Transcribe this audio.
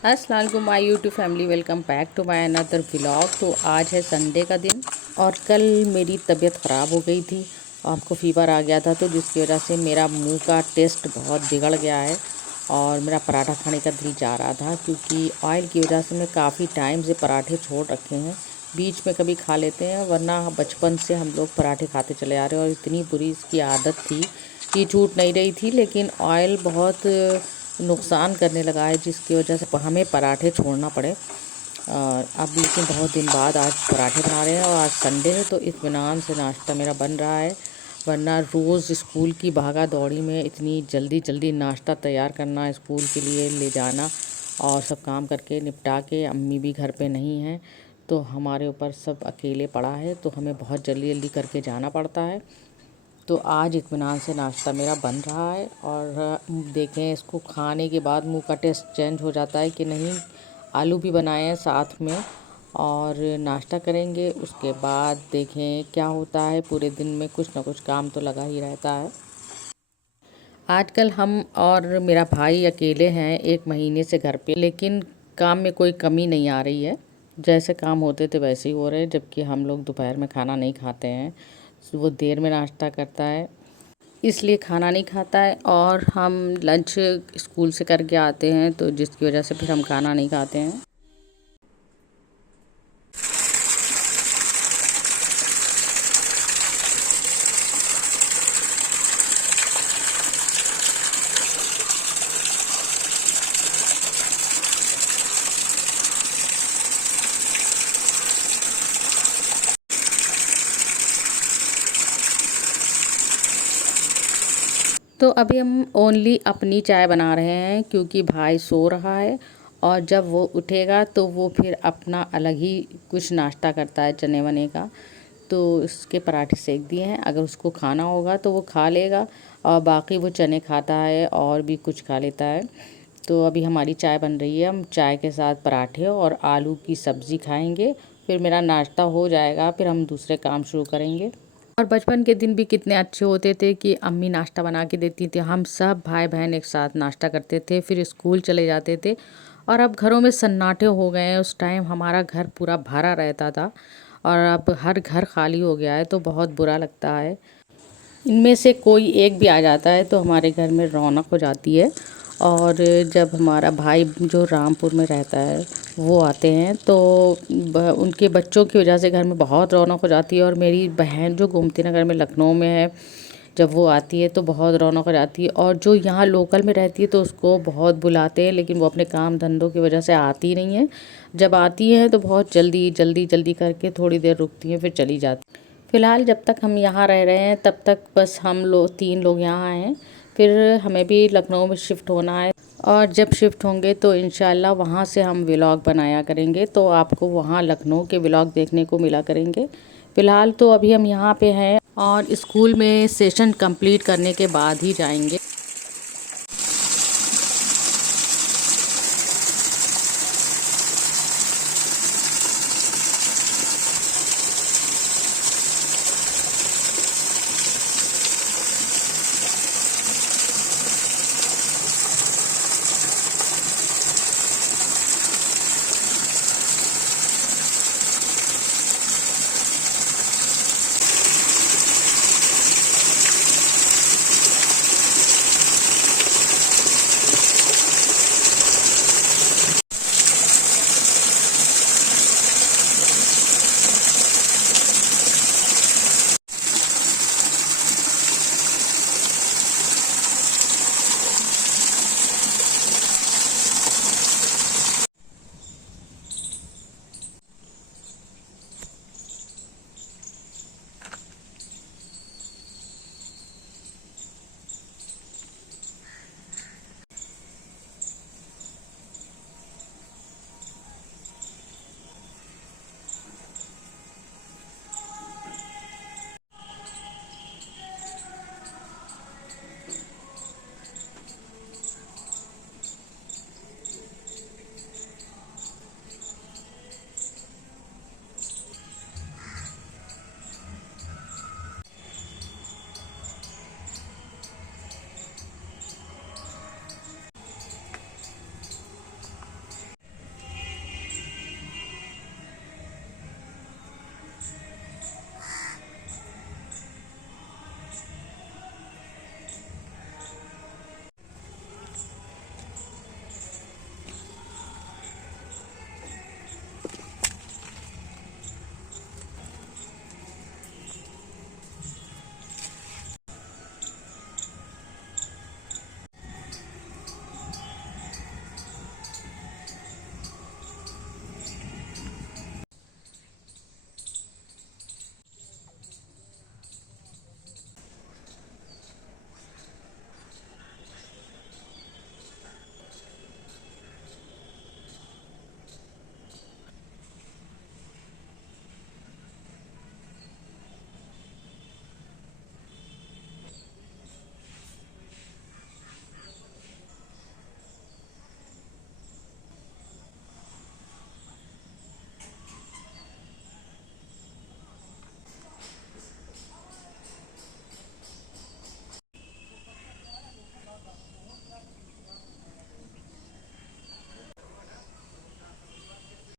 अस्सलाम वालेकुम my YouTube family, welcome back to my another vlog. तो आज है संडे का दिन और कल मेरी तबीयत ख़राब हो गई थी, आपको फ़ीवर आ गया था, तो जिसकी वजह से मेरा मुंह का टेस्ट बहुत बिगड़ गया है और मेरा पराठा खाने का दिल जा रहा था, क्योंकि ऑयल की वजह से मैं काफ़ी टाइम से पराठे छोड़ रखे हैं। बीच में कभी खा लेते हैं, वरना बचपन से हम लोग पराठे खाते चले आ रहे हैं और इतनी बुरी इसकी आदत थी कि छूट नहीं रही थी। लेकिन ऑयल बहुत नुकसान करने लगा है, जिसकी वजह से हमें पराठे छोड़ना पड़े। अब लेकिन बहुत दिन बाद आज पराठे बना रहे हैं और आज संडे है, तो इत्मीनान से नाश्ता मेरा बन रहा है। वरना रोज़ स्कूल की भागा दौड़ी में इतनी जल्दी जल्दी नाश्ता तैयार करना, स्कूल के लिए ले जाना और सब काम करके निपटा के, अम्मी भी घर पे नहीं हैं तो हमारे ऊपर सब अकेले पड़ा है, तो हमें बहुत जल्दी जल्दी करके जाना पड़ता है। तो आज इत्मीनान से नाश्ता मेरा बन रहा है और देखें इसको खाने के बाद मुंह का टेस्ट चेंज हो जाता है कि नहीं। आलू भी बनाए हैं साथ में और नाश्ता करेंगे, उसके बाद देखें क्या होता है। पूरे दिन में कुछ ना कुछ काम तो लगा ही रहता है। आजकल हम और मेरा भाई अकेले हैं 1 महीने से घर पे, लेकिन काम में कोई कमी नहीं आ रही है। जैसे काम होते थे वैसे ही हो रहे हैं, जबकि हम लोग दोपहर में खाना नहीं खाते हैं। वो देर में नाश्ता करता है, इसलिए खाना नहीं खाता है, और हम लंच स्कूल से करके आते हैं, तो जिसकी वजह से फिर हम खाना नहीं खाते हैं। तो अभी हम ओनली अपनी चाय बना रहे हैं, क्योंकि भाई सो रहा है और जब वो उठेगा तो वो फिर अपना अलग ही कुछ नाश्ता करता है, चने वने का। तो इसके पराठे सेक दिए हैं, अगर उसको खाना होगा तो वो खा लेगा और बाकी वो चने खाता है और भी कुछ खा लेता है। तो अभी हमारी चाय बन रही है, हम चाय के साथ पराठे और आलू की सब्ज़ी खाएंगे, फिर मेरा नाश्ता हो जाएगा, फिर हम दूसरे काम शुरू करेंगे। और बचपन के दिन भी कितने अच्छे होते थे कि अम्मी नाश्ता बना के देती थी, हम सब भाई बहन एक साथ नाश्ता करते थे, फिर स्कूल चले जाते थे। और अब घरों में सन्नाटे हो गए हैं, उस टाइम हमारा घर पूरा भरा रहता था और अब हर घर खाली हो गया है, तो बहुत बुरा लगता है। इनमें से कोई एक भी आ जाता है तो हमारे घर में रौनक हो जाती है। और जब हमारा भाई जो रामपुर में रहता है वो आते हैं, तो उनके बच्चों की वजह से घर में बहुत रौनक हो जाती है। और मेरी बहन जो गोमती नगर में लखनऊ में है, जब वो आती है तो बहुत रौनक हो जाती है। और जो यहाँ लोकल में रहती है तो उसको बहुत बुलाते हैं, लेकिन वो अपने काम धंधों की वजह से आती नहीं है। जब आती है तो बहुत जल्दी जल्दी जल्दी करके थोड़ी देर रुकती हैं, फिर चली जाती। फ़िलहाल जब तक हम यहाँ रह रहे हैं तब तक बस हम लोग 3 लोग यहाँ हैं, फिर हमें भी लखनऊ में शिफ्ट होना है। और जब शिफ्ट होंगे तो इंशाल्लाह वहाँ से हम व्लॉग बनाया करेंगे, तो आपको वहाँ लखनऊ के व्लॉग देखने को मिला करेंगे। फ़िलहाल तो अभी हम यहाँ पे हैं और स्कूल में सेशन कंप्लीट करने के बाद ही जाएंगे।